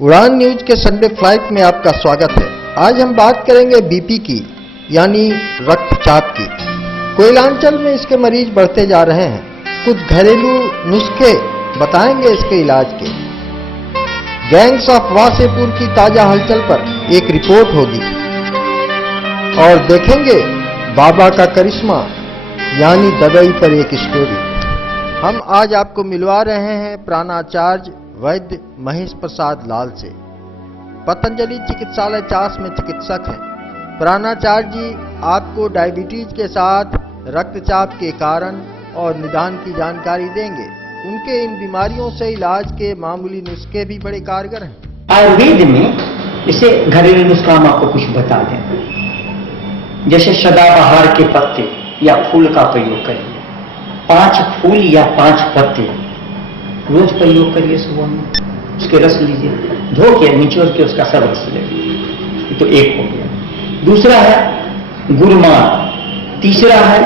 उड़ान न्यूज के Sunday flight में आपका स्वागत है। आज हम बात करेंगे बीपी की, यानी रक्तचाप की। कोयलांचल में इसके मरीज बढ़ते जा रहे हैं। कुछ घरेलू नुस्खे बताएंगे इसके इलाज के। गैंग्स ऑफ वासेपुर की ताजा हलचल पर एक रिपोर्ट होगी और देखेंगे बाबा का करिश्मा यानी दवाई पर एक स्टोरी। हम आज आपको मिलवा रहे हैं प्राणाचार्य वैद्य महेश प्रसाद लाल से। पतंजलि चिकित्सालय चास में चिकित्सक हैं। प्राणाचार्य जी आपको डायबिटीज के साथ रक्तचाप के कारण और निदान की जानकारी देंगे। उनके इन बीमारियों से इलाज के मामूली नुस्खे भी बड़े कारगर हैं। आयुर्वेद में इसे घरेलू नुस्खा हम आपको कुछ बता दें। जैसे सदाबहार के पत्ते या फूल का प्रयोग करिए। 5 फूल या 5 पत्ते रोज प्रयोग करिए। सुबह में उसके रस लीजिए, धो के निचोड़ के उसका सब रस लीजिए। तो एक हो गया। दूसरा है गुरमान, तीसरा है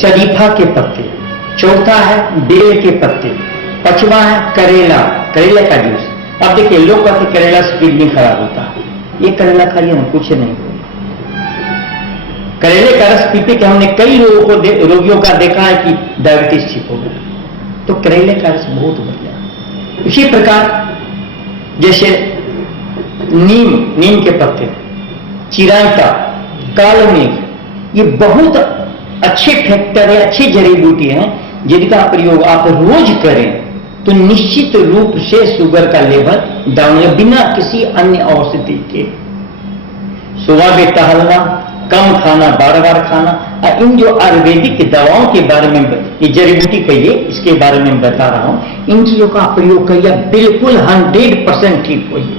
शरीफा के पत्ते, चौथा है बेल के पत्ते, पांचवा है करेला, करेला का जूस। अब देखिए लोग कहते करेला से किडनी खराब होता है। ये करेला खाइए ना, कुछ नहीं होगा। करेले का रस पीते कि हमने कई रोगियों का देखा है कि डायबिटीज ठीक हो गया। तो करेले का रस बहुत बढ़िया। इसी प्रकार जैसे नीम के पत्ते, चिरायता, कालमेघ, ये बहुत अच्छे फैक्टर है, अच्छी जड़ी बूटी हैं जिनका प्रयोग आप रोज करें तो निश्चित रूप से शुगर का लेवल डाउन है, बिना किसी अन्य औषधि के। सुबह में टहलना, कम खाना, बार-बार खाना। इन जो आयुर्वेदिक दवाओं के बारे में, ये जड़ी बूटी कहिए, इसके बारे में बता रहा हूं, इन चीजों का प्रयोग करिए, बिल्कुल 100% ठीक होइए।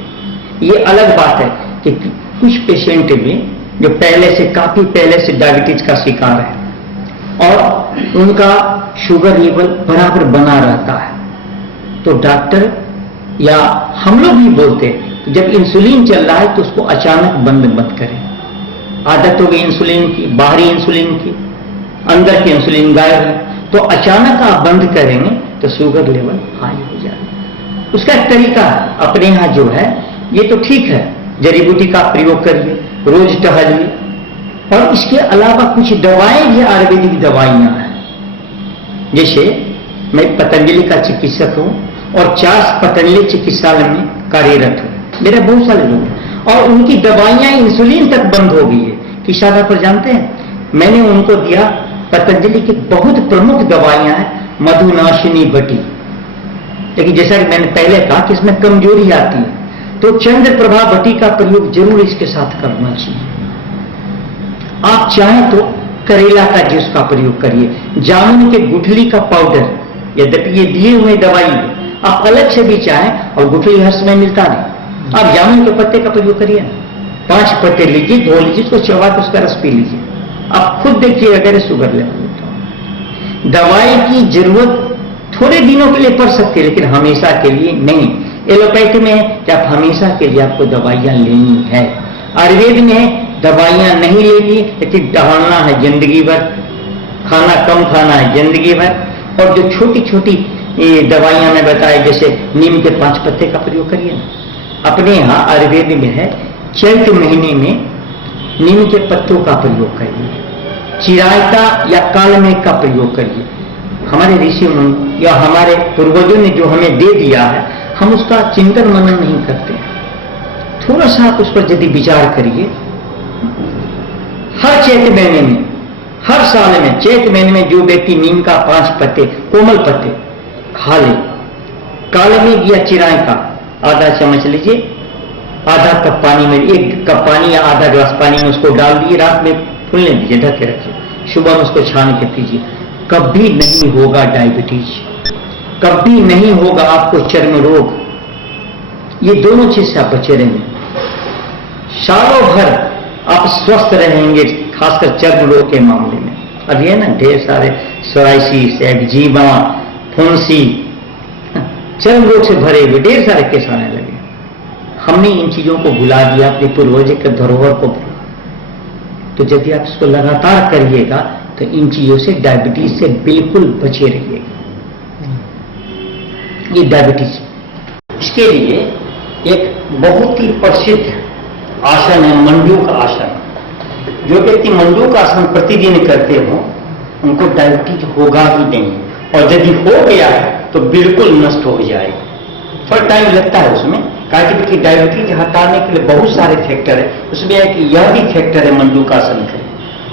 ये अलग बात है कि कुछ पेशेंट में जो पहले से, काफी पहले से डायबिटीज का शिकार है और उनका शुगर लेवल बराबर बना रहता है, तो डॉक्टर या हम लोग भी बोलते हैं जब इंसुलिन चल रहा है तो उसको अचानक बंद मत करें। आदत हो गई इंसुलिन की, बाहरी इंसुलिन की, अंदर की इंसुलिन गायब है, तो अचानक आप बंद करेंगे तो शुगर लेवल हाई हो जाएगा। उसका एक तरीका अपने यहां जो है, ये तो ठीक है, जड़ी बूटी का प्रयोग करिए, रोज टहलिए। और इसके अलावा कुछ दवाएं भी आयुर्वेदिक दवाइयां हैं। जैसे मैं पतंजलि का चिकित्सक हूं और चास पतंजलि चिकित्सालय में कार्यरत हूं। मेरे बहुत सारे लोग हैं और उनकी दवाइयां इंसुलिन तक बंद हो गई है। किस आधार पर जानते हैं? मैंने उनको दिया पतंजलि की बहुत प्रमुख दवाइयां हैं, मधुनाशिनी बटी। लेकिन जैसा कि मैंने पहले कहा कि इसमें कमजोरी आती है, तो चंद्र प्रभा बटी का प्रयोग जरूर इसके साथ करना चाहिए। आप चाहें तो करेला का जूस का प्रयोग करिए, जामुन के गुठली का पाउडर, यद्यपि ये दिए हुए दवाई है, आप अलग से भी चाहें, और गुठली हर समय मिलता नहीं, आप जामुन के पत्ते का प्रयोग करिए ना। 5 पत्ते लीजिए, धो लीजिए, उसको चबा के उसका रस पी लीजिए। आप खुद देखिए अगर शुगर लेवल होता है। दवाई की जरूरत थोड़े दिनों के लिए पड़ सकती है, लेकिन हमेशा के लिए नहीं। एलोपैथी में है कि आप हमेशा के लिए आपको दवाइयां लेनी है। आयुर्वेद में है दवाइयां नहीं लेनी, लेकिन टहलना है जिंदगी भर, खाना कम खाना है जिंदगी भर। और जो छोटी छोटी दवाइयां मैं बताए, जैसे नीम के 5 पत्ते का प्रयोग करिए ना। अपने यहाँ आयुर्वेद में है चैत महीने में नीम के पत्तों का प्रयोग करिए, चिरायता या कालमेघ का प्रयोग करिए। हमारे ऋषि मुनि या हमारे पूर्वजों ने जो हमें दे दिया है, हम उसका चिंतन मनन नहीं करते। थोड़ा सा आप उस पर यदि विचार करिए, हर चैत महीने में, हर साल में चैत महीने में जो व्यक्ति नीम का 5 पत्ते, कोमल पत्ते खा ले, कालमेघ या चिरायता आधा चम्मच लीजिए, आधा कप पानी में, 1 कप पानी या आधा ग्लास पानी में उसको डाल दिए, रात में फूलने दीजिए, ढक के रखिए, सुबह में उसको छान के पीजिए। कभी नहीं होगा डायबिटीज, कभी नहीं होगा आपको चर्म रोग। ये दोनों चीज से आप बचे रहेंगे, सालों भर आप स्वस्थ रहेंगे, खासकर चर्म रोग के मामले में। अब ये ना ढेर सारे सोराइसिस, एक्जिमा, फुंसी, चर्म रोग से भरे हुए ढेर सारे केस आने लगे। हमने इन चीजों को भुला दिया, अपने पूर्वज के धरोहर को भुला। तो यदि आप इसको लगातार करिएगा तो इन चीजों से, डायबिटीज से बिल्कुल बचे रहिएगा। ये डायबिटीज, इसके लिए एक बहुत ही प्रसिद्ध आसन है मंडूक आसन। जो व्यक्ति मंडूक आसन प्रतिदिन करते हो उनको डायबिटीज होगा ही नहीं, और यदि हो गया है तो बिल्कुल नष्ट हो जाएगा। थोड़ा टाइम लगता है उसमें, क्योंकि डायबिटीज हटाने के लिए बहुत सारे फैक्टर है, उसमें एक यह भी फैक्टर है मंडूक आसन का।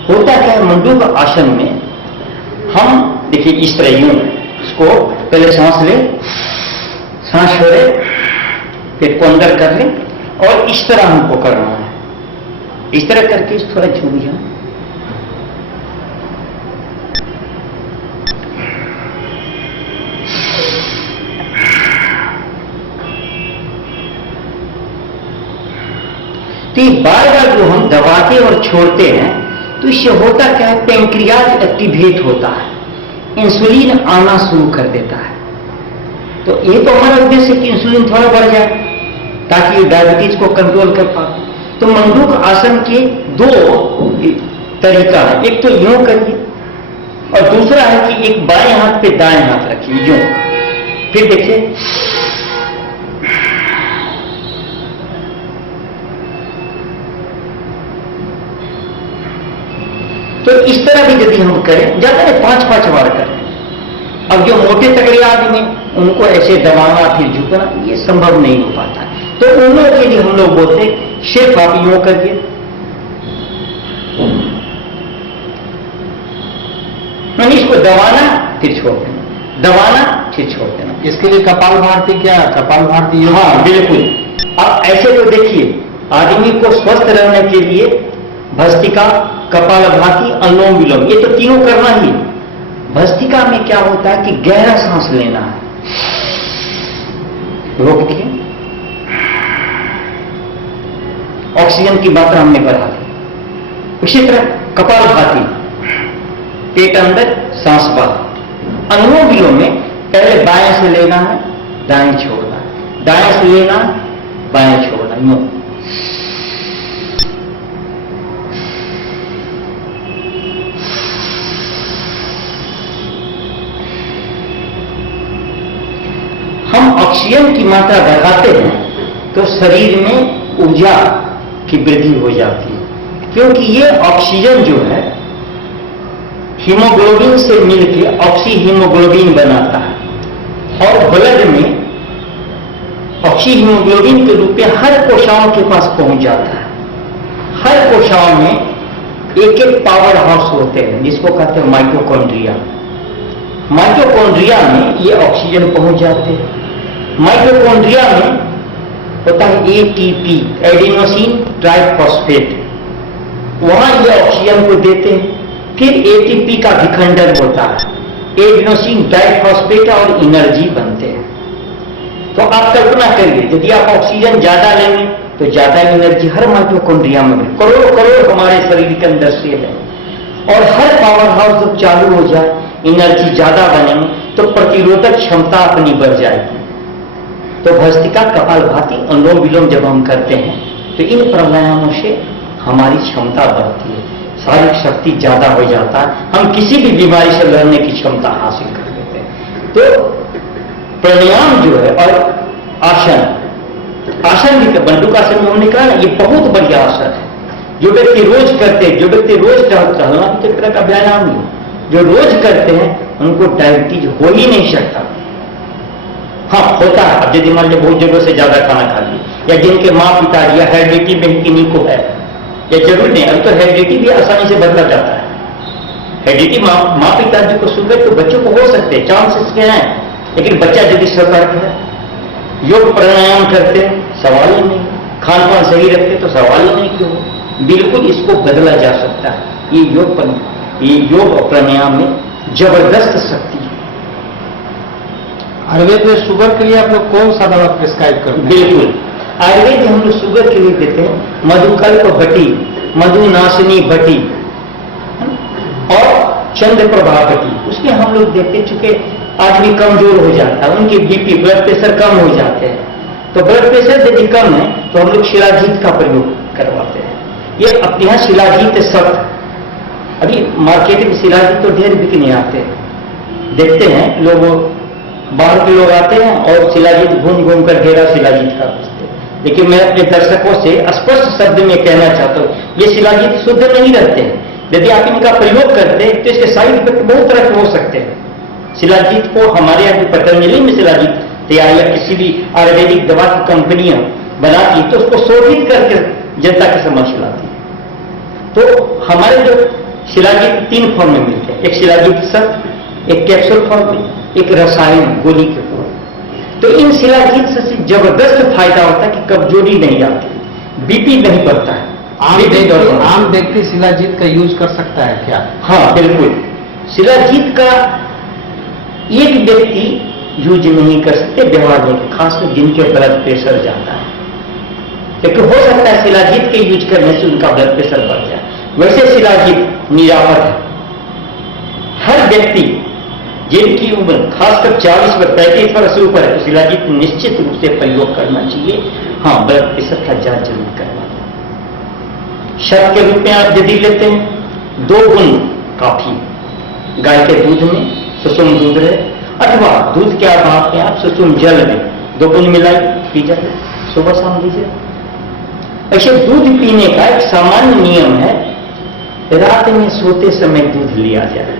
होता क्या है मंडूक आसन में, हम देखिए इस तरह यूं इसको पहले सांस ले, सांस छोड़े, पेट को अंदर कर ले, और इस तरह हमको करना है। इस तरह करके इस थोड़ा झूम जाए, तो ये बार बार जो हम दबाते और छोड़ते हैं तो इससे होता क्या है, पैंक्रियाज एक्टिवेट होता है, इंसुलिन आना शुरू कर देता है। तो ये तो हमारा उद्देश्य है कि इंसुलिन थोड़ा बढ़ जाए ताकि ये डायबिटीज को कंट्रोल कर पाए। तो मंडूक आसन के दो तरीका है, एक तो यूं करिए और दूसरा है कि एक बाएं हाथ पे दाएं हाथ रखिए यूं। फिर देखिए, तो इस तरह भी यदि हम करें, ज्यादा नहीं 5-5 बार करें। अब जो मोटे तगड़े आदमी उनको ऐसे दबाना फिर झुकना ये संभव नहीं हो पाता, तो उन लोगों के लिए हम लोग बोलते सिर्फ आप यूं करिए, मैंने इसको दबाना फिर छोड़ देना, दबाना फिर छोड़ देना। इसके लिए कपालभाति क्या है? कपालभाति? हाँ बिल्कुल। आप ऐसे तो देखिए, आदमी को स्वस्थ रहने के लिए भस्त्रिका, कपालभाति, अनुलोम विलोम, ये तो तीनों करना ही। भस्त्रिका में क्या होता है कि गहरा सांस लेना है, रोक दिए, ऑक्सीजन की मात्रा हमने बढ़ा दी। उसी तरह कपालभाति, पेट अंदर सांस बाहर। अनुलोम विलोम में पहले बाएं से लेना है, दाएं छोड़ना है, दाएं से लेना, बाएं छोड़ना, यूं। हम ऑक्सीजन की मात्रा बढ़ाते हैं तो शरीर में ऊर्जा की वृद्धि हो जाती है, क्योंकि ये ऑक्सीजन जो है हीमोग्लोबिन से मिलकर ऑक्सी हीमोग्लोबिन बनाता है, और ब्लड में ऑक्सी हीमोग्लोबिन के रूप में हर कोशिकाओं के पास पहुंच जाता है। हर कोशिकाओं में एक एक पावर हाउस होते हैं जिसको कहते हैं माइटोकॉन्ड्रिया। माइटोकॉन्ड्रिया में ये ऑक्सीजन पहुंच जाते हैं। माइटोकॉन्ड्रिया में होता है एटीपी, एडिनोसिन ट्राइफॉस्फेट, वहां ये ऑक्सीजन को देते हैं। फिर एटीपी का विखंडन होता है, एडिनोसिन ट्राइफॉस्फेट और एनर्जी बनते हैं। तो आप कल्पना करिए, यदि आप ऑक्सीजन ज्यादा लेंगे तो ज्यादा एनर्जी हर माइटोकॉन्ड्रिया में, करोड़ करोड़ हमारे शरीर के अंदर सेल है, और हर पावर हाउस जब चालू हो जाए, एनर्जी ज्यादा बनेंगे तो प्रतिरोधक क्षमता अपनी बढ़ जाएगी। तो भस्त्रिका, कपालभाति, अनुलोम विलोम जब हम करते हैं तो इन प्राणायामों से हमारी क्षमता बढ़ती है, शारीरिक शक्ति ज्यादा हो जाता है, हम किसी भी बीमारी से लड़ने की क्षमता हासिल कर लेते हैं। तो प्राणायाम जो है और आसन, आसन भी मंडूक आसन में हमने कहा ना, ये बहुत बढ़िया आसन है। जो व्यक्ति रोज करते हैं, जो व्यक्ति रोज टहलना भी एक तरह का व्यायाम ही, जो रोज करते हैं उनको डायबिटीज हो ही नहीं सकता। हाँ होता है, अब यदि मान लीजिए बहुत जगह से ज्यादा खाना खा लिया, या जिनके माँ पिता या हेरिडिटी में किन्हीं को है, या जरूर नहीं, अभी तो हेरिडिटी भी आसानी से बदला जाता है। हेरिडिटी माँ पिताजी को शुगर तो बच्चों को हो सकते हैं, चांसेस के हैं, लेकिन बच्चा यदि सतर्क है, योग प्राणायाम करते सवाल ही नहीं, खान पान सही रखते तो सवाल ही नहीं क्यों, बिल्कुल इसको बदला जा सकता है। ये योग और प्राणायाम में जबरदस्त शक्ति है। आयुर्वेद में शुगर के लिए आप लोग कौन सा दवा प्रिस्क्राइब करते हैं? बिल्कुल, आयुर्वेद में हम लोग शुगर के लिए देते हैं मधुकल्प भट्टी, मधुनाशिनी भट्टी और चंद्रप्रभा भट्टी। उसमें हम लोग देते, चूंकि आदमी कमजोर हो जाता है, उनके बीपी, ब्लड प्रेशर कम हो जाते हैं, तो ब्लड प्रेशर यदि कम है तो हम लोग शिलाजीत का प्रयोग करवाते हैं। ये अपने यहाँ शिलाजीत शब्द, अभी मार्केट में शिलाजीत तो ढेर बिकने आते हैं, देखते हैं लोग, बाहर के लोग आते हैं और शिलाजीत घूम घूम कर ढेरा शिलाजीत का बेचते हैं। लेकिन मैं अपने दर्शकों से स्पष्ट शब्द में कहना चाहता हूं, ये शिलाजीत शुद्ध नहीं रहते हैं। यदि आप इनका प्रयोग करते हैं तो इसके साइड इफेक्ट बहुत तरह के हो सकते हैं। शिलाजीत को हमारे यहाँ पतंजलि में शिलाजीत तैयार या किसी भी आयुर्वेदिक दवा की कंपनियां बनाती तो उसको शोधित करके जनता के समक्ष लाती। तो हमारे जो शिलाजीत 3 फॉर्म में मिलते हैं, एक शिलाजीत शब्द, एक कैप्सूल फॉर्म में, एक रसायन गोली के फॉर्म। तो इन शिलाजीत से जबरदस्त फायदा होता है कि कमजोरी नहीं आती, बीपी नहीं बढ़ता है। आम व्यक्ति शिलाजीत का यूज कर सकता है क्या? हाँ बिल्कुल, शिलाजीत का एक व्यक्ति यूज नहीं कर सकते, व्यवहार नहीं, खासकर जिनके ब्लड प्रेशर जाता है, क्योंकि हो सकता है शिलाजीत के यूज करने से उनका ब्लड प्रेशर बढ़ जाए। वैसे शिलाजीत निरापद है। हर व्यक्ति जिनकी उम्र खासकर 40 वर्ष 35 वर्ष से ऊपर है तो शिलाजीत निश्चित रूप से प्रयोग करना चाहिए। हाँ, ब्लड प्रेशर का जांच जरूर करवाना। शर्त के रूप में आप यदि लेते हैं 2 गुण काफी, गाय के दूध में सुसुम दूध रहे अथवा दूध के अभाव में आप सुसुम जल में 2 गुण मिलाई पी जाए, सुबह शाम लीजिए। ऐसे दूध पीने का एक सामान्य नियम है, रात में सोते समय दूध लिया जाए।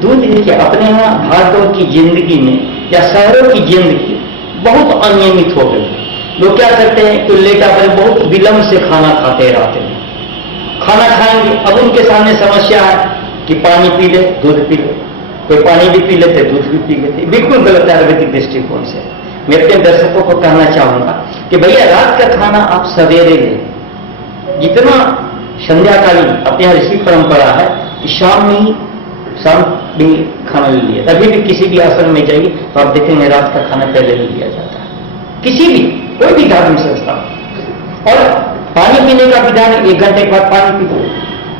दूध देखिए अपने यहाँ भागदौड़ की जिंदगी में या शहरों की जिंदगी बहुत अनियमित हो गई। लोग क्या करते हैं कि लेटा पर बहुत विलंब से खाना खाते रहते हैं, खाना खाएंगे। अब उनके सामने समस्या है कि पानी पी ले, दूध पी ले, कोई पानी भी पी लेते, दूध भी पी लेते। बिल्कुल गलत है आयुर्वेदिक दृष्टिकोण से। मैं अपने दर्शकों को कहना चाहूंगा कि भैया रात का खाना आप सवेरे लें। जितना संध्याकालीन अपने यहाँ ऋषि परंपरा है कि शाम भी खाना ले लिया, तभी भी किसी भी आश्रम में जाइए तो आप देखेंगे रात का खाना पहले ही लिया जाता है, किसी भी कोई भी धार्मिक संस्था। और पानी पीने का विधान 1 घंटे के बाद पानी पी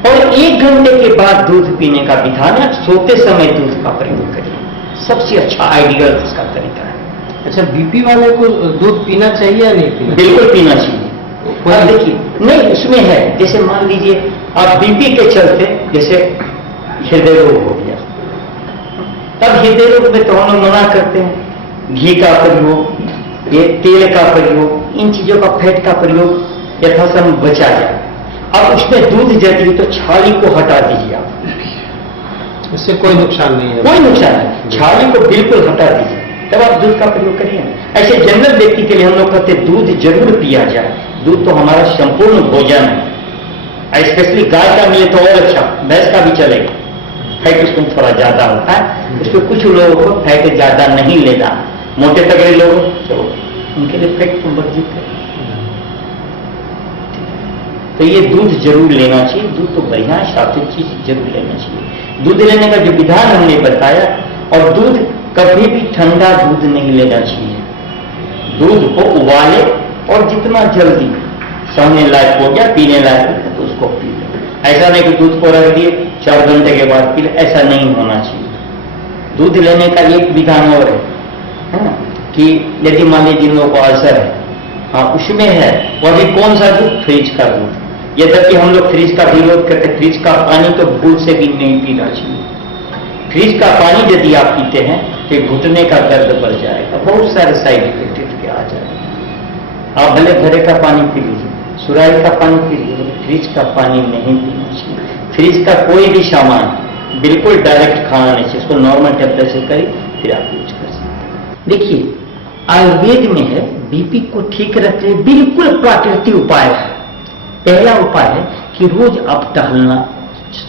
और 1 घंटे के बाद दूध पीने का विधान है। सोते समय दूध का प्रयोग करिए, सबसे अच्छा आइडियल इसका तरीका है। अच्छा, बीपी वाले को दूध पीना चाहिए या नहीं पीना? बिल्कुल पीना चाहिए। और देखिए नहीं, उसमें है जैसे मान लीजिए आप बीपी के चलते जैसे हृदय रोग हो गया, तब हृदय रोग में तो हम लोग मना करते हैं घी का प्रयोग, ये तेल का प्रयोग, इन चीजों का फैट का प्रयोग यथासंभव बचा जाए। अब उसमें दूध यदि तो छाली को हटा दीजिए आप, इससे कोई नुकसान नहीं है। कोई नुकसान नहीं, छाली को बिल्कुल हटा दीजिए, तब आप दूध का प्रयोग करिए। ऐसे जनरल व्यक्ति के लिए हम लोग कहते हैं दूध जरूर पिया जाए। दूध तो हमारा संपूर्ण भोजन है, स्पेशली गाय का मिले तो और अच्छा, भैंस का भी चलेगा। फैट उसमें थोड़ा ज्यादा होता है, उसमें कुछ लोगों को फैट ज्यादा नहीं लेना, मोटे तगड़े लोग तो उनके लिए फैट तो वर्जित है। तो ये दूध जरूर लेना चाहिए, दूध तो बढ़िया है, सात्विक चीज जरूर लेना चाहिए। दूध लेने का जो विधान हमने बताया, और दूध कभी भी ठंडा दूध नहीं लेना चाहिए। दूध को उबाले और जितना जल्दी सहने लायक हो गया, पीने लायक हो गया तो उसको पी ले। ऐसा नहीं कि दूध को रख दिए 4 घंटे के बाद पी ले, ऐसा नहीं होना चाहिए। दूध लेने का एक विधान और है ना, कि यदि मान लीजिए जिन लोगों को अल्सर है, हाँ उसमें है, वह भी कौन सा दूध? फ्रिज का दूध। यद्यपि हम लोग फ्रिज का विरोध करते, फ्रिज का पानी तो भूल से भी नहीं पीना चाहिए। फ्रिज का पानी यदि आप पीते हैं तो घुटने का दर्द बढ़ जाएगा, बहुत सारे साइड इफेक्ट इसके आ जाएगा। आप भले घरे का पानी पी लीजिए, सुराही का पानी पी लीजिए, फ्रिज का पानी नहीं पीना चाहिए। फ्रिज का कोई भी सामान बिल्कुल डायरेक्ट खाना नहीं चाहिए, इसको नॉर्मल टेम्परेचर करिए फिर आप यूज कर सकते हैं। देखिए आयुर्वेद में है बीपी को ठीक रखने बिल्कुल प्राकृतिक उपाय है। पहला उपाय है कि रोज आप टहलना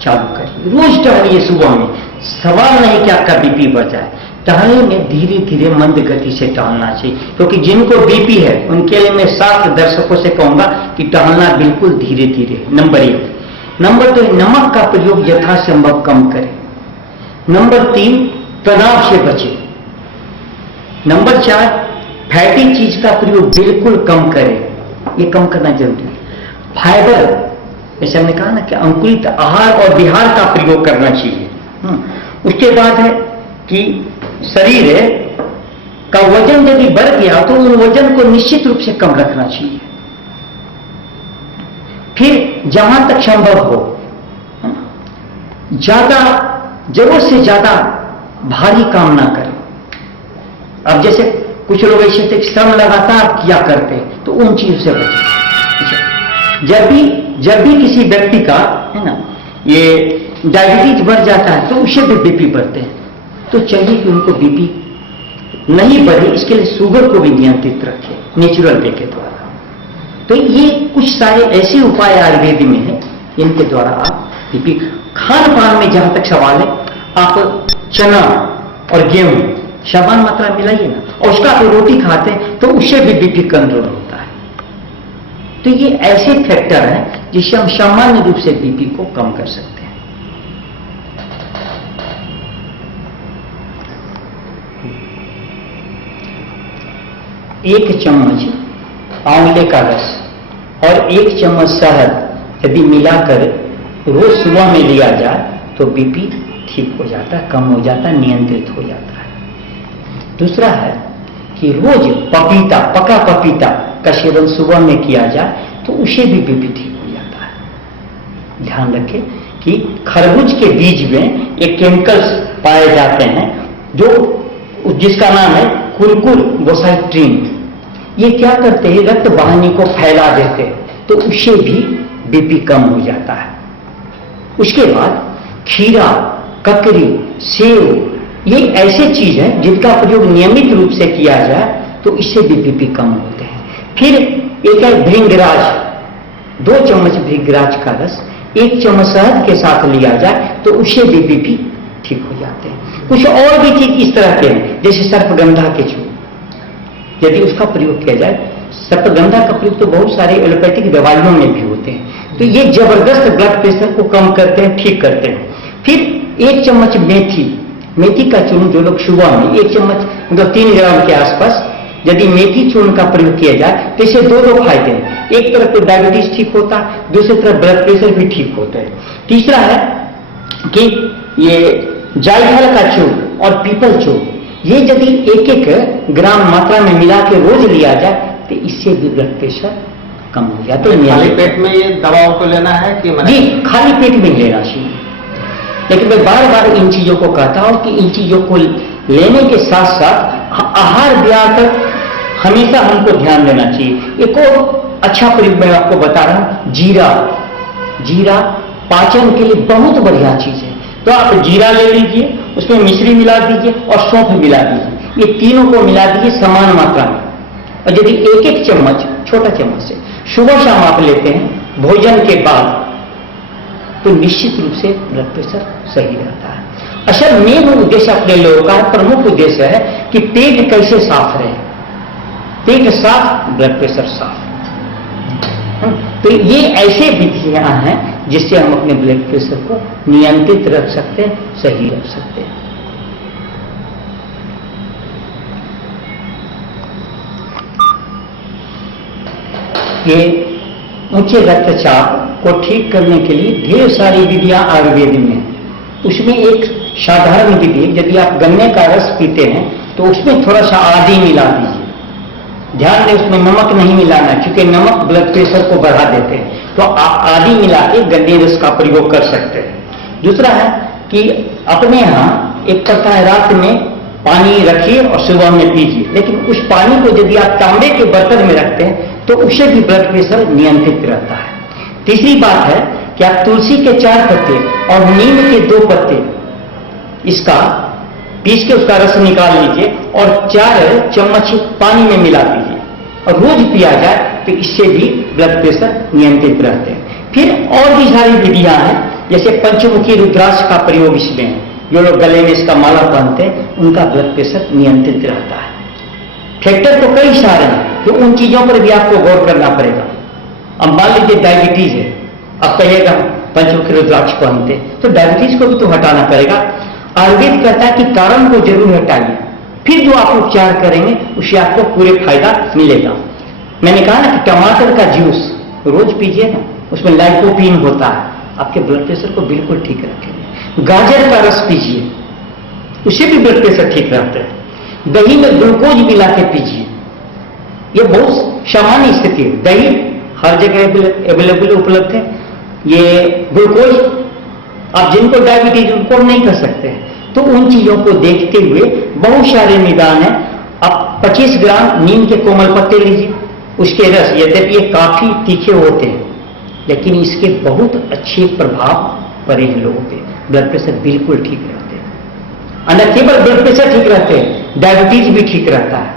चालू करिए, रोज टहलिए सुबह में। सवाल नहीं कि आपका बीपी बढ़ जाए, टहलने में धीरे धीरे मंद गति से टहलना चाहिए, क्योंकि जिनको बीपी है उनके लिए मैं 7 दर्शकों से कहूंगा कि टहलना बिल्कुल धीरे धीरे। नंबर 1। नंबर 2, नमक का प्रयोग यथासंभव कम करें। नंबर 3, तनाव से बचें। नंबर 4, फैटी चीज का प्रयोग बिल्कुल कम करें, ये कम करना जरूरी है। फाइबर, जैसे हमने कहा ना कि अंकुरित आहार और विहार का प्रयोग करना चाहिए। उसके बाद है कि शरीर का वजन यदि बढ़ गया तो उन वजन को निश्चित रूप से कम रखना चाहिए। फिर जहां तक संभव हो ज्यादा, जरूरत से ज्यादा भारी काम ना करें। अब जैसे कुछ लोग ऐसे थे श्रम लगातार किया करते हैं, तो उन चीजों से बचें। जब भी किसी व्यक्ति का है ना ये डायबिटीज बढ़ जाता है तो उससे भी बीपी बढ़ते हैं, तो चाहिए कि उनको बीपी नहीं बढ़े, इसके लिए शुगर को भी नियंत्रित रखें नेचुरल वे के द्वारा। तो ये कुछ सारे ऐसे उपाय आयुर्वेद में हैं इनके द्वारा आप बीपी, खान पान में जहां तक सवाल है, आप चना और गेहूं समान मात्रा मिलाइए ना, और उसका आप रोटी खाते हैं तो उससे भी बीपी कंट्रोल होता है। तो ये ऐसे फैक्टर हैं जिससे हम सामान्य रूप से बीपी को कम कर सकते हैं। एक चम्मच आंवले का रस और 1 चम्मच शहद यदि मिलाकर रोज सुबह में लिया जाए तो बीपी ठीक हो जाता है, कम हो जाता है, नियंत्रित हो जाता है। दूसरा है कि रोज पपीता, पका पपीता का सेवन सुबह में किया जाए तो उससे भी बीपी ठीक हो जाता है। ध्यान रखें कि खरबूज के बीज में एक केमिकल्स पाए जाते हैं जो जिसका नाम है कुरकुर बोसाइट्रीन। ये क्या करते हैं, रक्त वाहिनी को फैला देते हैं, तो उससे भी बीपी कम हो जाता है। उसके बाद खीरा, ककड़ी, सेव, ये ऐसे चीज है जिनका प्रयोग नियमित रूप से किया जाए तो इससे भी बीपी कम होते हैं। फिर एक है भृंगराज, 2 चम्मच भृंगराज का रस 1 चम्मच शहद के साथ लिया जाए तो उससे भी बीपी ठीक हो जाते हैं। कुछ और भी चीज इस तरह के हैं जैसे सर्पगंधा के चूर्ण, यदि उसका प्रयोग किया जाए, सर्पगंधा का प्रयोग तो बहुत सारे एलोपैथिक दवाइयों में भी होते हैं, तो ये जबरदस्त ब्लड प्रेशर को कम करते हैं, ठीक करते हैं। फिर 1 चम्मच मेथी का चूर्ण जो लोग सुबह में 1 चम्मच मतलब 3 ग्राम के आसपास यदि मेथी चूर्ण का प्रयोग किया जाए तो इससे दो फायदे हैं। एक तरफ तो डायबिटीज ठीक होता है, दूसरी तरफ ब्लड प्रेशर भी ठीक होता है। तीसरा है कि ये जायफल का चूर्ण और पीपल चूर्ण, ये यदि 1-1 ग्राम मात्रा में मिला के रोज लिया जाए तो इससे भी ब्लड प्रेशर कम हो जाता है। खाली पेट में ये दवाओं को लेना है कि जी, खाली पेट में लेना चाहिए। लेकिन मैं बार बार इन चीजों को कहता हूं कि इन चीजों को लेने के साथ साथ आहार विहार पर हमेशा हमको ध्यान देना चाहिए। एक और अच्छा प्रयोग मैं आपको बता रहा हूं, जीरा पाचन के लिए बहुत बढ़िया चीज है। तो आप जीरा ले लीजिए, उसमें मिश्री मिला दीजिए और सौंफ मिला दीजिए, ये तीनों को मिला दीजिए समान मात्रा में, और यदि 1-1 चम्मच छोटा चम्मच से सुबह शाम आप लेते हैं भोजन के बाद तो निश्चित रूप से ब्लड प्रेशर सही रहता है। असल मेन उद्देश्य अपने लोगों का प्रमुख उद्देश्य है कि पेट कैसे साफ रहे, पेट साफ ब्लड प्रेशर साफ। तो ये ऐसे विधियां हैं जिससे हम अपने ब्लड प्रेशर को नियंत्रित रख सकते हैं, सही रख सकते हैं। ये उच्च रक्तचाप को ठीक करने के लिए ढेर सारी विधियां आयुर्वेद में हैं। उसमें एक साधारण विधि, यदि आप गन्ने का रस पीते हैं तो उसमें थोड़ा सा आदी मिला दीजिए। ध्यान दें उसमें नमक नहीं मिलाना, क्योंकि नमक ब्लड प्रेशर को बढ़ा देते हैं। तो आप आदी मिला के गन्ने रस का प्रयोग कर सकते हैं। दूसरा है कि अपने यहां एक करता है रात में पानी रखिए और सुबह में पीजिए, लेकिन उस पानी को यदि आप तांबे के बर्तन में रखते हैं तो उससे भी ब्लड प्रेशर नियंत्रित रहता है। तीसरी बात है कि आप तुलसी के 4 पत्ते और नीम के 2 पत्ते इसका पीस के उसका रस निकाल लीजिए और 4 चम्मच पानी में मिला दीजिए और रोज पिया जाए तो इससे भी ब्लड प्रेशर नियंत्रित रहते हैं। फिर और भी सारी विधियां हैं, जैसे पंचमुखी रुद्राक्ष का प्रयोग इसमें है। जो लोग गले में इसका माला पहनते हैं उनका ब्लड प्रेशर नियंत्रित रहता है। फैक्टर तो कई सारे हैं, तो उन चीजों पर भी आपको गौर करना पड़ेगा। अब मान लीजिए डायबिटीज है, अब कहिएगा पंचमुखी रुद्राक्ष पहनते, तो डायबिटीज को भी तो हटाना पड़ेगा। आयुर्वेद कहता है कि कारण को जरूर हटाइए, फिर जो आप उपचार करेंगे उससे आपको पूरे फायदा मिलेगा। मैंने कहा ना कि टमाटर का जूस रोज पीजिए ना, उसमें लाइकोपीन होता है, आपके ब्लड प्रेशर को बिल्कुल ठीक रखेंगे। गाजर का रस पीजिए, उससे भी ब्लड प्रेशर ठीक रहता है। दही में ग्लूकोज मिला के पीजिए, ये बहुत सामान्य स्थिति है। दही हर जगह अवेलेबल उपलब्ध है। ये ग्लूकोज आप जिनको डायबिटीज उनको नहीं कर सकते हैं, तो उन चीजों को देखते हुए बहुत सारे निदान है। आप 25 ग्राम नीम के कोमल पत्ते लीजिए, उसके रस, यद्यपि ये काफी तीखे होते हैं लेकिन इसके बहुत अच्छे प्रभाव पड़े हैं लोगों पे। ब्लड प्रेशर बिल्कुल ठीक रहते हैं, न केवल ब्लड प्रेशर ठीक रहते हैं, डायबिटीज भी ठीक रहता है।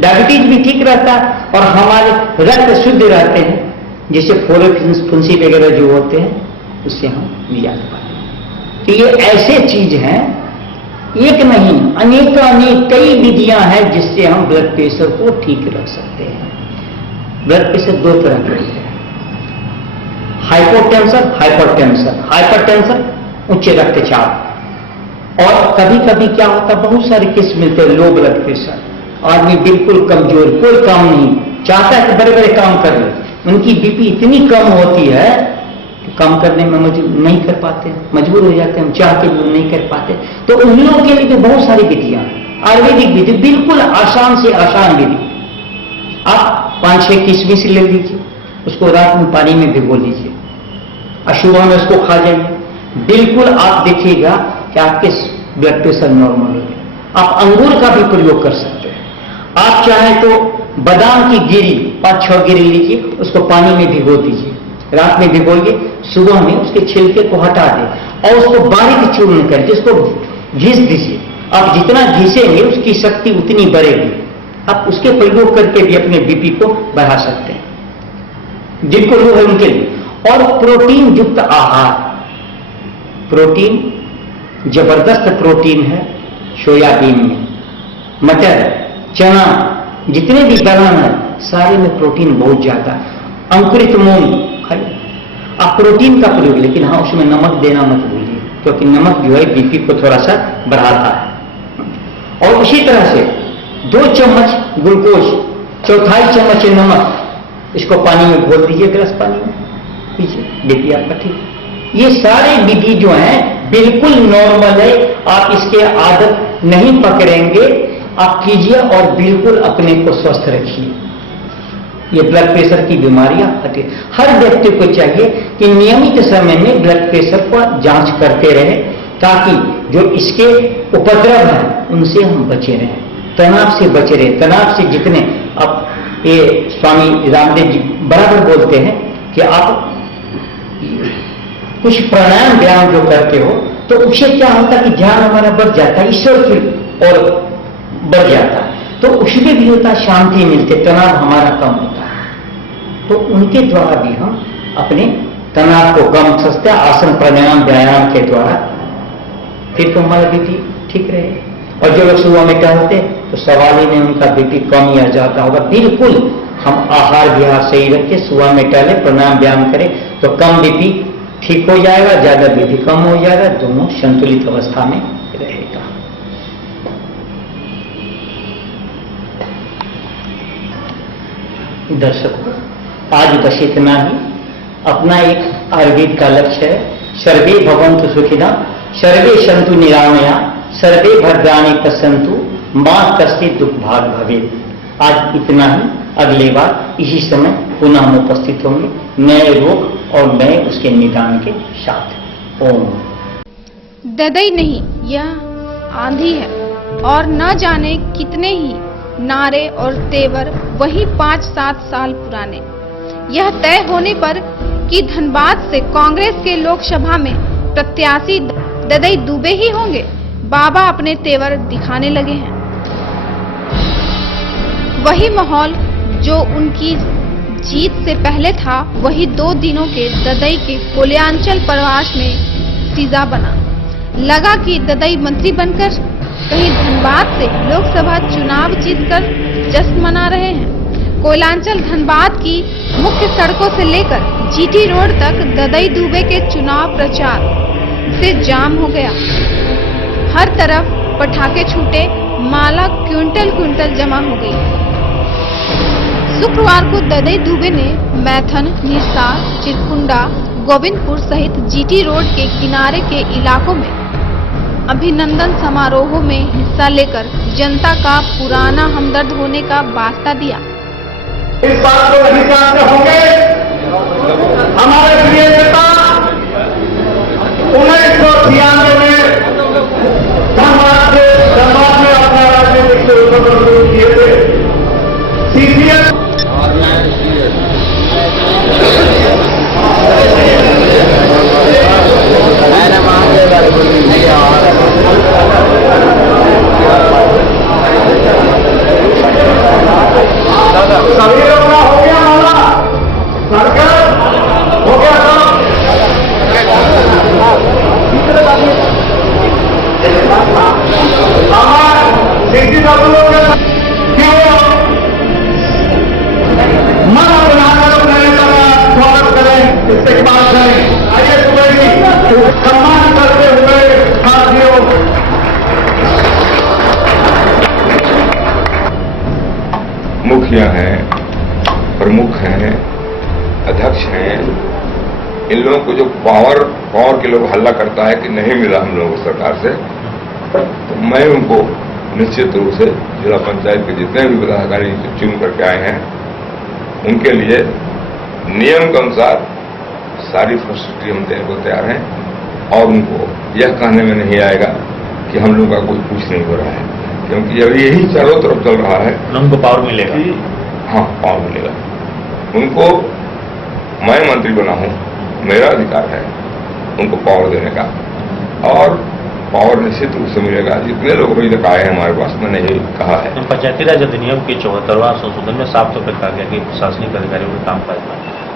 डायबिटीज भी ठीक रहता है और हमारे रक्त शुद्ध रहते हैं, जिससे फोड़े फुंसी वगैरह जो होते हैं उससे हम निजात पाते हैं। तो ये ऐसे चीज हैं, एक नहीं अनेक कई विधियां हैं जिससे हम ब्लड प्रेशर को ठीक रख सकते हैं। ब्लड प्रेशर दो तरह के होते हैं, हाइपोटेंशन, हाइपरटेंशन। हाइपरटेंशन उच्च रक्तचाप, और कभी कभी क्या होता है, बहुत सारे केस मिलते हैं लो ब्लड प्रेशर, आदमी बिल्कुल कमजोर, कोई काम नहीं चाहता है कि बड़े बड़े काम कर ले, उनकी बीपी इतनी कम होती है कि काम करने में नहीं कर पाते, मजबूर हो जाते हैं, हम चाह के भी नहीं कर पाते। तो उन लोगों के लिए भी बहुत सारी विधियां, आयुर्वेदिक विधि, बिल्कुल आसान से आसान विधि। आप 5-6 किशमिश ले लीजिए, उसको रात में पानी में भिगो लीजिए और सुबह में उसको खा जाइए, बिल्कुल आप देखिएगा कि आपके ब्लड प्रेशर नॉर्मल हो जाए। आप अंगूर का भी प्रयोग कर सकते हैं। आप चाहें तो बादाम की गिरी 5-6 गिरी लीजिए, उसको पानी में भिगो दीजिए, रात में भिगोइए, सुबह में उसके छिलके को हटा दें और उसको बारीक चूर्ण करके उसको घिस दीजिए। आप जितना घिसेंगे उसकी शक्ति उतनी बढ़ेगी। आप उसके प्रयोग करके भी अपने बीपी को बढ़ा सकते हैं, जिनको लो है उनके लिए। और प्रोटीन युक्त आहार, प्रोटीन जबरदस्त प्रोटीन है सोयाबीन में, मटर, चना, जितने भी दाना है सारे में प्रोटीन बहुत ज्यादा है। अंकुरित मूंग खाइए, आप प्रोटीन का प्रयोग, लेकिन हाँ उसमें नमक देना मत भूलिए, क्योंकि नमक जो है बीपी को थोड़ा सा बढ़ाता है। और उसी तरह से 2 चम्मच ग्लूकोज, 1/4 चम्मच नमक, इसको पानी में घोल दीजिए, गिलास पानी में पीजिए, बीपी आपका ठीक। ये सारे विधि जो हैं बिल्कुल नॉर्मल है, आप इसके आदत नहीं पकड़ेंगे, आप कीजिए और बिल्कुल अपने को स्वस्थ रखिए। ये ब्लड प्रेशर की बीमारियां हटे। हर व्यक्ति को चाहिए कि नियमित समय में ब्लड प्रेशर का जांच करते रहे, ताकि जो इसके उपद्रव हैं उनसे हम बचे रहें, तनाव से बचे रहे। तनाव से जितने, अब ये स्वामी रामदेव जी बराबर बोलते हैं कि आप कुछ प्राणायाम व्यायाम जो करते हो तो उससे क्या होता है कि ध्यान हमारा बढ़ जाता है, ईश्वर की और बढ़ जाता है, तो उसमें भी होता है शांति मिलती है, तनाव हमारा कम होता है। तो उनके द्वारा भी हम अपने तनाव को कम कर सकते हैं, आसन प्राणायाम व्यायाम के द्वारा, फिर तो हमारा बीपी ठीक रहेगा। और जो लोग सुबह में टहलते तो सवाल ही नहीं, उनका बीपी कम या ज्यादा होगा। बिल्कुल हम आहार विहार सही रखें, सुबह में टहले, प्राणायाम व्यायाम करें तो कम बीपी ठीक हो जाएगा, ज्यादा बीपी कम हो जाएगा, दोनों संतुलित अवस्था में रहेगा। दर्शकों, आज बस इतना ही। अपना एक आयुर्वेद का लक्ष्य है, सर्वे भवन्तु सुखिनः, सर्वे सन्तु निरामया, सर्वे भद्राणि पश्यन्तु, मा कश्चित् दुःख भाग् भवेत्। आज इतना ही, अगले बार इसी समय पुनः हम उपस्थित होंगे नए रोग और नए उसके निदान के साथ। ओम। ददई नहीं, यह आंधी है और न जाने कितने ही नारे और तेवर वही 5-7 साल पुराने। यह तय होने पर कि धनबाद से कांग्रेस के लोकसभा में प्रत्याशी ददई दुबे ही होंगे, बाबा अपने तेवर दिखाने लगे हैं। वही माहौल जो उनकी जीत से पहले था, वही 2 दिनों के ददई के कोल्याञ्चल प्रवास में सीधा बना। लगा कि ददई मंत्री बनकर कहीं धनबाद से लोकसभा चुनाव जीतकर जश्न मना रहे हैं। कोयलांचल धनबाद की मुख्य सड़कों से लेकर जीटी रोड तक ददई दुबे के चुनाव प्रचार से जाम हो गया। हर तरफ पटाखे छूटे, माला क्विंटल जमा हो गई। शुक्रवार को ददई दुबे ने मैथन, निरसा, चिरकुंडा, गोविंदपुर सहित जीटी रोड के किनारे के इलाकों में अभिनंदन समारोहों में हिस्सा लेकर जनता का पुराना हमदर्द होने का वास्ता दिया। इस बात को नहीं जानते होंगे, हमारे प्रिय नेता 1996 में धनबाद में अपना राजनीतिक शुरू किए थे। सीसीएल सभी लोग का हो गया मामला, सरकार हो गया मन बनाकर अपने नेता का स्वागत करें, इससे बात करें। आइए सुबह की सम्मान करते हुए साथियों, मुखिया हैं, प्रमुख हैं, अध्यक्ष हैं, इन लोगों को जो पावर के लोग हल्ला करता है कि नहीं मिला हम लोगों को सरकार से, तो मैं उनको निश्चित रूप से जिला पंचायत के जितने भी पदाधिकारी चुन करके आए हैं उनके लिए नियम के अनुसार सारी फैसिलिटी हम देने को तैयार हैं और उनको यह कहने में नहीं आएगा कि हम लोगों का कोई कुछ नहीं हो रहा है, क्योंकि अभी यही चारों तरफ चल रहा है। उनको पावर मिलेगा? हाँ, पावर मिलेगा उनको। मैं मंत्री बना हूं, मेरा अधिकार है उनको पावर देने का, और पावर निश्चित रूप से मिलेगा। जितने लोग अभी तक आए हैं हमारे पास, मैंने यही कहा है। पंचायती राज अधिनियम के 74वां संशोधन में साफ तौर पर कहा गया कि प्रशासनिक अधिकारियों का काम करना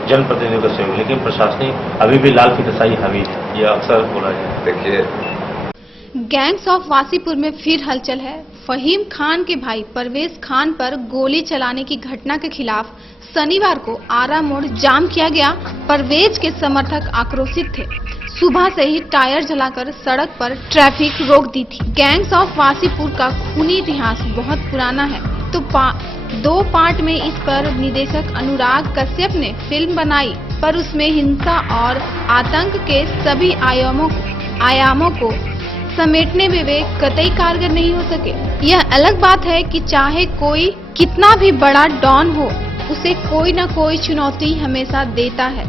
जनप्रतिनिधियों का सहयोग, लेकिन प्रशासनिक अभी भी लाल फीताशाही हावी है, यह अक्सर बोला जाए। देखिए, गैंग्स ऑफ वासीपुर में फिर हलचल है। फहीम खान के भाई परवेज खान पर गोली चलाने की घटना के खिलाफ शनिवार को आरा मोड़ जाम किया गया। परवेज के समर्थक आक्रोशित थे, सुबह से ही टायर जलाकर सड़क पर ट्रैफिक रोक दी थी। गैंग्स ऑफ वासीपुर का खूनी इतिहास बहुत पुराना है, तो 2 पार्ट में इस पर निदेशक अनुराग कश्यप ने फिल्म बनाई, पर उसमें हिंसा और आतंक के सभी आयामों को समेटने में वे कतई कारगर नहीं हो सके। यह अलग बात है कि चाहे कोई कितना भी बड़ा डॉन हो, उसे कोई न कोई चुनौती हमेशा देता है।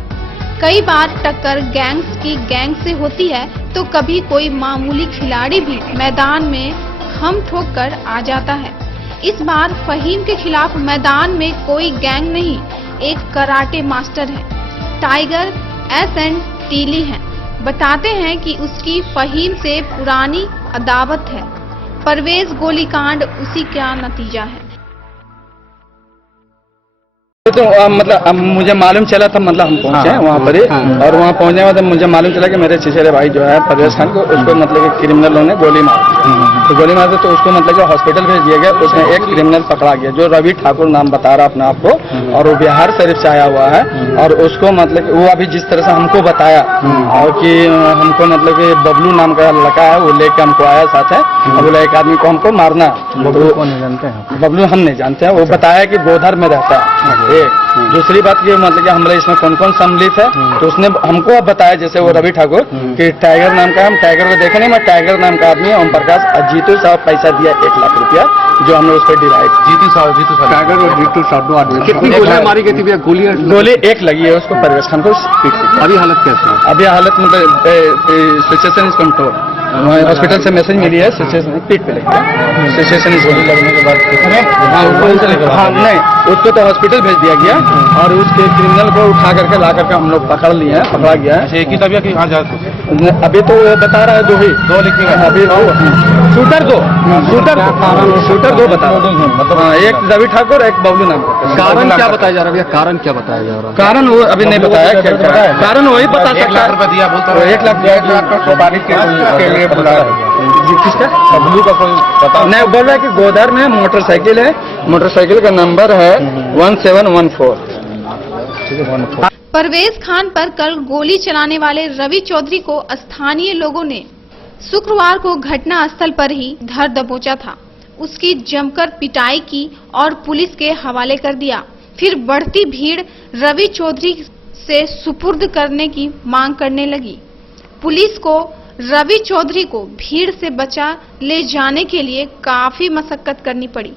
कई बार टक्कर गैंग से होती है, तो कभी कोई मामूली खिलाड़ी भी मैदान में हम ठोक कर आ जाता है। इस बार फहीम के खिलाफ मैदान में कोई गैंग नहीं, एक कराटे मास्टर है, टाइगर SN टीली है। बताते हैं कि उसकी फहीम से पुरानी अदावत है। परवेज गोलीकांड उसी का नतीजा है। तो मतलब मुझे मालूम चला था, मतलब हम पहुंचे वहाँ पर ही, और वहाँ पहुंचने के बाद मुझे मालूम चला कि मेरे चचेरे भाई जो है परवेज खान को, उसको मतलब कि क्रिमिनलों ने गोली मार, तो गोली मार तो उसको मतलब कि हॉस्पिटल भेज दिया गया। उसमें एक क्रिमिनल पकड़ा गया जो रवि ठाकुर नाम बता रहा अपने आप को, और वो बिहार शरीफ से आया हुआ है। और उसको मतलब वो अभी जिस तरह से हमको बताया, और कि हमको मतलब कि बबलू नाम का लड़का है, वो लेके हमको आया साथ है, और बोला एक आदमी को हमको मारना। बबलू को नहीं जानते हैं? बबलू हम नहीं जानते हैं। वो बताया कि गोधर में रहता है। दूसरी बात ये मतलब कि हमारे इसमें कौन कौन सम्मिलित है, तो उसने हमको अब बताया, जैसे वो रवि ठाकुर कि टाइगर नाम का, हम टाइगर को देखे नहीं, मैं टाइगर नाम का आदमी है, ओम प्रकाश जीतू साहब पैसा दिया 1 लाख रुपया, जो हमने उस पर डिवाइड। जीतू साहब टाइगर और जीतू साहब आदमी। कितनी गोलियां मारी गई थी भैया? गोली 1 लगी है उसको, परवेज खान को पीठ पे। अभी हालत कैसी है? अभी हालत मतलब सिचुएशन इज कंट्रोल। हॉस्पिटल से मैसेज मिली है, सिचुएशन पीठ पे लगी, सिचुएशन इज गोली लगने के बाद नहीं, उसको तो हॉस्पिटल भेज दिया गया, और उसके क्रिमिनल को उठा करके ला करके हम लोग पकड़ लिए हैं, पकड़ा गया है। एक ही तबिया की कहाँ जाए? अभी तो बता रहा है 2 ही, 2 लिखे अभी शूटर 2 बता रहा है, मतलब एक रवि ठाकुर, एक बबलू नाम का। कारण क्या बताया जा रहा है? कारण क्या बताया जा रहा है? कारण वो अभी नहीं बताया, कारण वही बता सकता है। 1 लाख रुपया दिया, बोलता है 1 लाख का सोपारी के लिए बुला किसका? बबलू का कोई पता नहीं। बोल रहा है कि गोदर में मोटरसाइकिल है, मोटरसाइकिल का नंबर है 1714। परवेज खान पर कल गोली चलाने वाले रवि चौधरी को स्थानीय लोगों ने शुक्रवार को घटना स्थल पर ही धर दबोचा था। उसकी जमकर पिटाई की और पुलिस के हवाले कर दिया। फिर बढ़ती भीड़ रवि चौधरी से सुपुर्द करने की मांग करने लगी। पुलिस को रवि चौधरी को भीड़ से बचा ले जाने के लिए काफी मशक्कत करनी पड़ी।